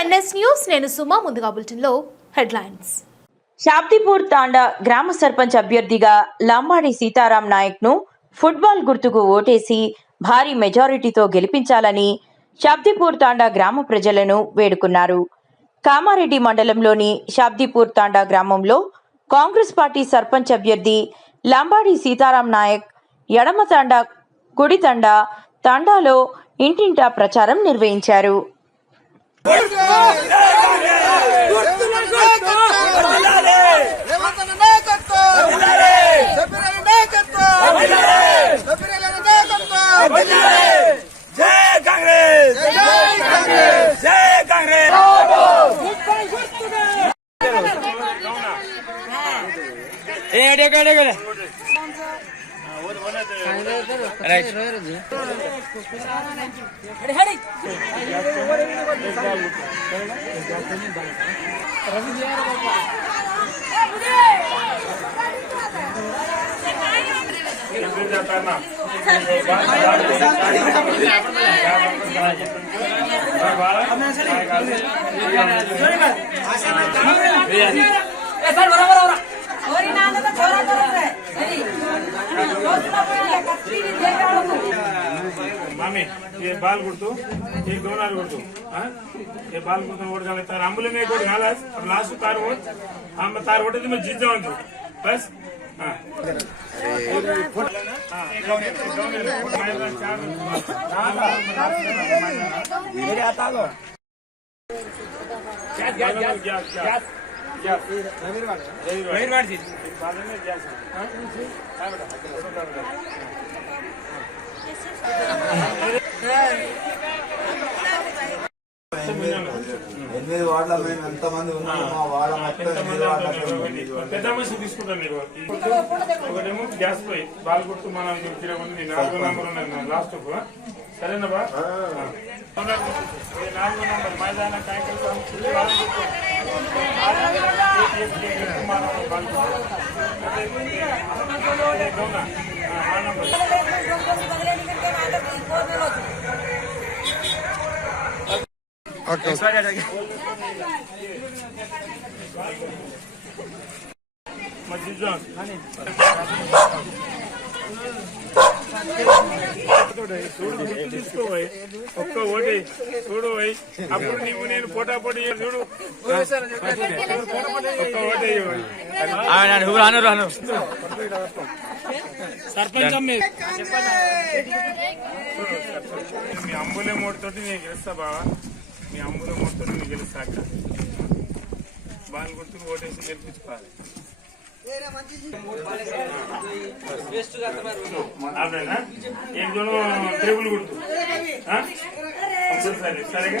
NS news నేను సుమా ముందుగా బులెటిన్లో హెడ్లైన్స్. శాబ్దిపూర్ తాండా గ్రామ సర్పంచ్ అభ్యర్థిగా లంబాడి సీతారాం నాయక్ను ఫుట్బాల్ గుర్తుకు ఓటేసి భారీ మెజారిటీతో గెలిపించాలని శాబ్దిపూర్ తాండా గ్రామ ప్రజలను వేడుకున్నారు. కామారెడ్డి మండలంలోని శాబ్దిపూర్ తాండా గ్రామంలో కాంగ్రెస్ పార్టీ సర్పంచ్ అభ్యర్థి లంబాడి సీతారాం నాయక్ ఎడమ తాండా కుడి తండా తాండాలో ఇంటింటా ప్రచారం నిర్వహించారు. రవి सर बरा बरा बरा छोरी ना तो छोरा तो कर रहे सही दोस्तों को कत्ती भी दे। डालो मामी ये बाल गुड़तो एक दोनार गुड़तो हाँ? ये बाल गुड़तो ओड जावे तार आंबुले में गोड घाला अब लास्ट तार ओड हम तार ओड में जीत जाऊँ तू बस? मेरे आता गो गैस गैस गैस गैस ఆ ఎనిమిది వార్డుల మేము ఎంతమంది ఉన్నాము మా వాడ మొత్తం ఎనిమిది వార్డుల పెద్ద మనిషి తీసుకుంటాను నీకు ఒకటేమో గ్యాస్ పోయి బాల్ గుర్తు మనం తిరిగి ఉంది నాలుగో నంబర్ ఉన్నది లాస్ట్ సరేనా బా నాలుగో నంబర్ మైదాన మధ్య చూడు తీసుకోబోయ్ ఒక్క ఓటి చూడు పోయి అప్పుడు నీవు నేను పోటా పోటీ చూడు ఒక్క ఓటే రాను రాను సర్పంచ్ మీ అంబులే మూడుతోటి నేను గెలుస్తా బావా మీ అంబులే మొత్తం నేను గెలుస్తాక బాగా గుర్తుకు ఓటేసి గెలిపించుకోవాలి అదేనా ఏం టేబుల్ గుర్తు సరేగా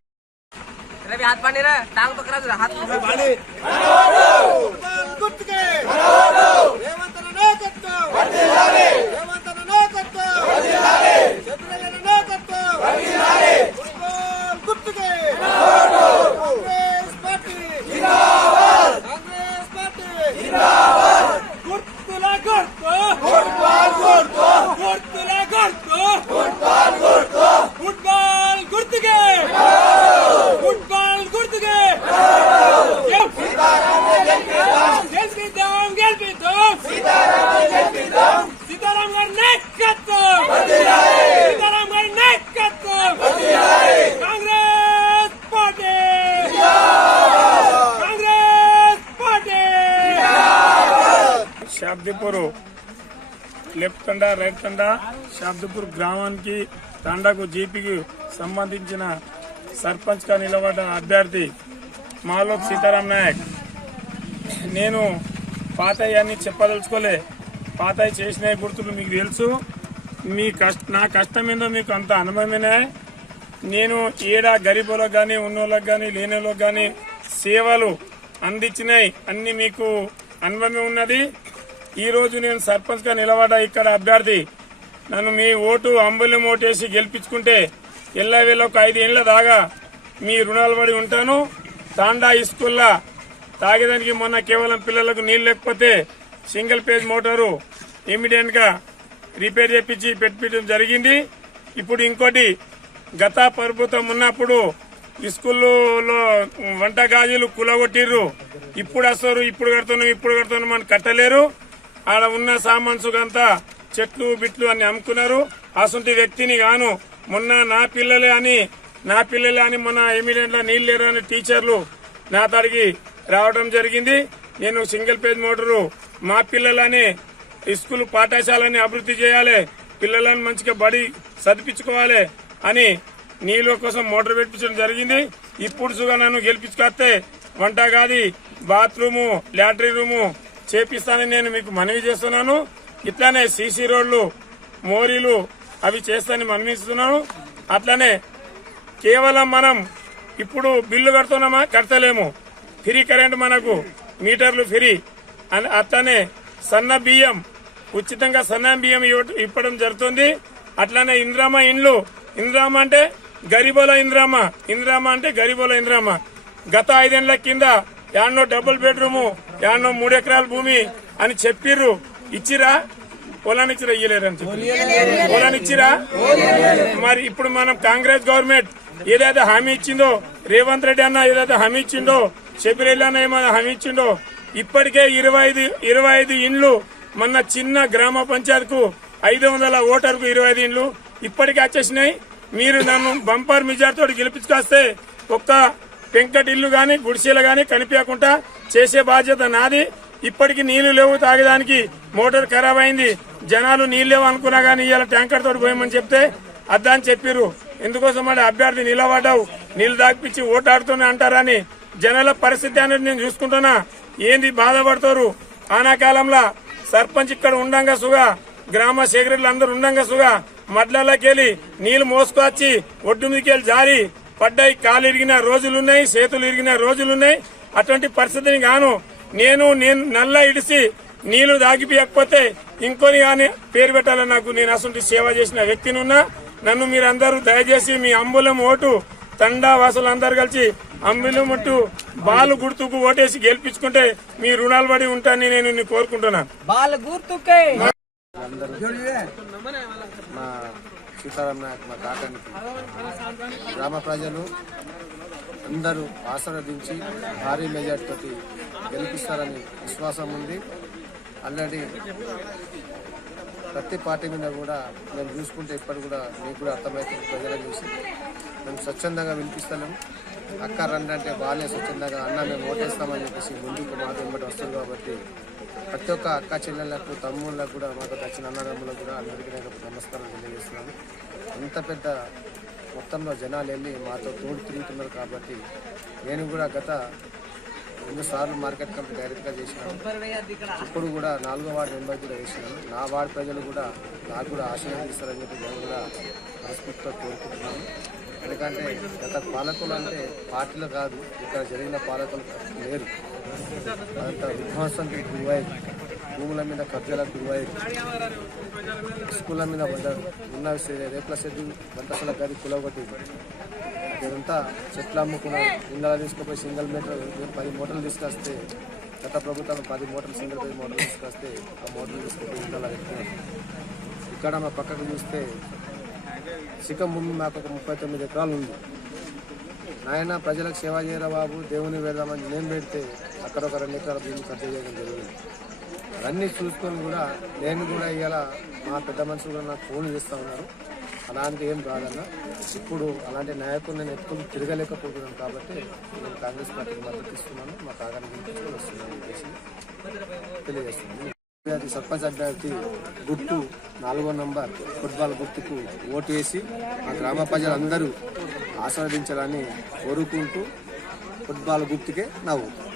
रवी हात पाणी रे. टांग पकडा हाथ पाणी. లెఫ్ట్ తండా రైట్ తండా శాబ్దిపూర్ గ్రామానికి తండాకు జీపీకి సంబంధించిన సర్పంచ్గా నిలబడ్డ అభ్యర్థి మాలోక్ సీతారాం నాయక్. నేను పాతయ్య అని చెప్పదలుచుకోలే. పాతయ్య చేసిన గుర్తులు మీకు తెలుసు. మీ కష్ట నా కష్టం ఏందో మీకు అంత అనుభవమేనా. నేను ఈడ గరీబులకు కానీ ఉన్నోళ్ళకి కానీ లేనిలోకి కానీ సేవలు అందించినాయి అన్ని మీకు అనుభవమే ఉన్నది. ఈరోజు నేను సర్పంచ్గా నిలబడ్డ ఇక్కడ అభ్యర్థి నన్ను మీ ఓటు అంబుల్యం ఓటేసి గెలిపించుకుంటే ఎల్లవేళ ఒక ఐదు దాకా మీ రుణాలు పడి ఉంటాను. తాండా ఇస్కూల్లా తాగేదానికి మొన్న కేవలం పిల్లలకు నీళ్ళు లేకపోతే సింగిల్ పేజ్ మోటారు ఇమీడియట్గా రిపేర్ చేపించి పెట్టడం జరిగింది. ఇప్పుడు ఇంకోటి గత ప్రభుత్వం ఉన్నప్పుడు ఈ స్కూల్లో వంట గాజులు కులగొట్టిర్రు. ఇప్పుడు వస్తారు ఇప్పుడు కడుతున్నాం ఇప్పుడు కడుతున్నాం అని కట్టలేరు. ఆడ ఉన్న సామాన్సు అంతా చెట్లు బిట్లు అని అమ్ముకున్నారు. అసంటి వ్యక్తిని గాను మొన్న నా పిల్లలే అని నా పిల్లలే అని మొన్న ఎమిడెంట్లో నీళ్ళు లేరు అని టీచర్లు నా తడిగి రావడం జరిగింది. నేను సింగిల్ పేజ్ మోటారు మా పిల్లలని స్కూల్ పాఠశాలని అభివృద్ధి చేయాలి పిల్లలను మంచిగా బడి చదివించుకోవాలి అని నీళ్ళ కోసం మోటార్ పెట్టించడం జరిగింది. ఇప్పుడు సుగా నన్ను గెలిపించుకొస్తే వంట గాది బాత్రూము లాటరీ రూము చేపిస్తానని నేను మీకు మనవి చేస్తున్నాను. ఇట్లానే సీసీ రోడ్లు మోరీలు అవి చేస్తానని మనవిస్తున్నాను. అట్లానే కేవలం మనం ఇప్పుడు బిల్లు కడుతున్నామా కడతలేము. ఫ్రీ కరెంట్ మనకు మీటర్లు ఫ్రీ. అని అట్లానే సన్న బియ్యం ఉచితంగా సన్న బియ్యం ఇవ్వ- ఇవ్వడం జరుగుతుంది. అట్లానే ఇంద్రామ ఇండ్లు. ఇంద్రామ అంటే గరీబోల ఇంద్రామ ఇంద్రామ అంటే గరీబోల ఇంద్రామ గత ఐదేళ్ళ కింద యాన్నో డబుల్ బెడ్రూము యాన్నో మూడు ఎకరాల భూమి అని చెప్పిర్రు. ఇచ్చిరా? పొలాన్ని ఇచ్చిరా? ఇయ్యలేరని చెప్పి పొలాన్ని ఇచ్చిరా? మరి ఇప్పుడు మనం కాంగ్రెస్ గవర్నమెంట్ ఏదైతే హామీ ఇచ్చిందో రేవంత్ రెడ్డి అన్న ఏదైతే హామీ ఇచ్చిందో శబరిల్ అన్న ఏమైనా హామీ ఇచ్చిందో ఇప్పటికే ఇరవై ఐదు ఇరవై ఐదు ఇండ్లు మన చిన్న గ్రామ పంచాయతీకు ఐదు వందల ఓటర్కు ఇరవై ఐదు ఇండ్లు ఇప్పటికే వచ్చేసినాయి. మీరు నన్ను బంపర్ మెజార్టీతో గెలిపించుకొస్తే ఒక్క పెంకటి ఇల్లు గాని గుడిసెలు గాని కనిపించకుండా చేసే బాధ్యత నాది. ఇప్పటికి నీళ్ళు లేవు తాగడానికి మోటార్ ఖరాబ్ అయింది. జనాలు నీళ్ళు లేవు అనుకున్నా గానీ ఇవాళ ట్యాంకర్ తోటి పోయమని చెప్తే అద్దా అని చెప్పిర్రు. ఎందుకోసం అంటే అభ్యర్థి నిలబడ్డావు. నీళ్ళు దాగిపించి ఓటాడుతూనే అంటారని జనాల పరిస్థితి అనేది నేను చూసుకుంటున్నా. ఏంది బాధపడతారు? ఆనాకాలంలో సర్పంచ్ ఇక్కడ ఉండంగా సుగా గ్రామ సెక్రటరీలు అందరు ఉండంగా సుగా మడ్లలోకి వెళ్ళి నీళ్ళు మోసుకొచ్చి ఒడ్డు మీదకి జారి పడ్డాయి. కాలు ఇరిగిన రోజులున్నాయి చేతులు ఇరిగిన రోజులున్నాయి. అటువంటి పరిస్థితిని గాను నేను నేను నల్ల ఇడిసి నీళ్ళు దాగిపోయకపోతే ఇంకొని గాని పేరు పెట్టాలని నాకు నేను అసలు సేవ చేసిన వ్యక్తిని ఉన్నా. నన్ను మీరందరూ దయచేసి మీ అంబులం ఓటు తండా వాసులు అందరు కలిసి అంబులం ఓటు బాలు గుర్తుకు ఓటేసి గెలిపించుకుంటే మీ రుణాలు పడి ఉంటానని నేను నిన్ను కోరుకుంటున్నాను. బాల్ గుర్తుకే. మా సీతారాం నాయక్ మా కాకానికి గ్రామ ప్రజలు అందరూ ఆశీర్వదించి భారీ మెజార్టీతో గెలిపిస్తారని విశ్వాసం ఉంది. ఆల్రెడీ ప్రతి పార్టీ మీద కూడా మేము చూసుకుంటే ఇప్పటి కూడా మీకు కూడా అర్థమవుతుంది ప్రజలు చూసి. మేము స్వచ్ఛందంగా వినిపిస్తున్నాము అక్క రండి అంటే వాళ్ళే స్వచ్ఛందంగా అన్న మేము ఓటేస్తామని చెప్పేసి ముందుకు మాకు వెంబడి వస్తుంది కాబట్టి ప్రతి ఒక్క అక్క చెల్లెళ్ళకు తమ్ముళ్ళకు కూడా మాకు వచ్చిన అన్నదమ్ములకు కూడా అందరికీ నేను నమస్కారం తెలియజేస్తున్నాను. అంత పెద్ద మొత్తంలో జనాలు వెళ్ళి మాతో తోడు తిరుగుతున్నారు కాబట్టి నేను కూడా గత రెండు సార్లు మార్కెట్ కంపెనీ డైరెక్ట్గా చేసినాను. ఇప్పుడు కూడా నాలుగో వార్డు మెంబర్ కూడా వేసినాను నా వార్డు ప్రజలు కూడా నాకు కూడా ఆశీర్వదిస్తారని చెప్పి నేను కూడా మనస్ఫూర్తితో కోరుకుంటున్నాను. ఎందుకంటే గత పాలకులు అంటే పార్టీలు కాదు ఇక్కడ జరిగిన పాలకులు లేరు. అంత విధ్వంసం భూముల మీద కబ్జాలకు గురువై స్కూళ్ళ మీద పడ్డారు ఉన్న రేపుల షెడ్డు వంటసల గది కులగొట్టి ఇదంతా చెట్లు అమ్ముకున్నారు. ఇండ్ల తీసుకుపోయి సింగిల్ మీటర్ పది మూటలు తీసుకొస్తే గత ప్రభుత్వం పది మూటలు సింగిల్ పది మూటలు తీసుకొస్తే ఆ మూటలు తీసుకుపోయి ఇంట్లో ఇక్కడ మా పక్కకు చూస్తే సిక్కం భూమి మాకు ఒక ముప్పై తొమ్మిది ఎకరాలు ఉంది. నాయన ప్రజలకు సేవ చేయరా బాబు దేవుని వెళ్దామని నేను పెడితే అక్కడ ఒక రెండు ఎకరాల భూమి ఖర్చు చేయడం జరిగింది. అవన్నీ చూసుకొని కూడా నేను కూడా ఇలా మా పెద్ద మనుషులు కూడా నాకు ఫోన్ చేస్తూ ఉన్నారు. అలాంటి ఏం కాదన్నా. ఇప్పుడు అలాంటి నాయకులు నేను ఎప్పుడు తిరగలేకపోతున్నాను కాబట్టి నేను కాంగ్రెస్ పార్టీకి మద్దతు ఇస్తున్నాను. మా కాగానికి వస్తున్నాను చెప్పేసి తెలియజేస్తున్నాను. అభ్యర్థి సర్పంచ్ అభ్యర్థి గుర్తు నాలుగో నంబర్ ఫుట్బాల్ గుర్తుకు ఓటు వేసి మా గ్రామ ప్రజలందరూ ఆస్వాదించాలని కోరుకుంటూ ఫుట్బాల్ గుర్తుకే నా ఓటు.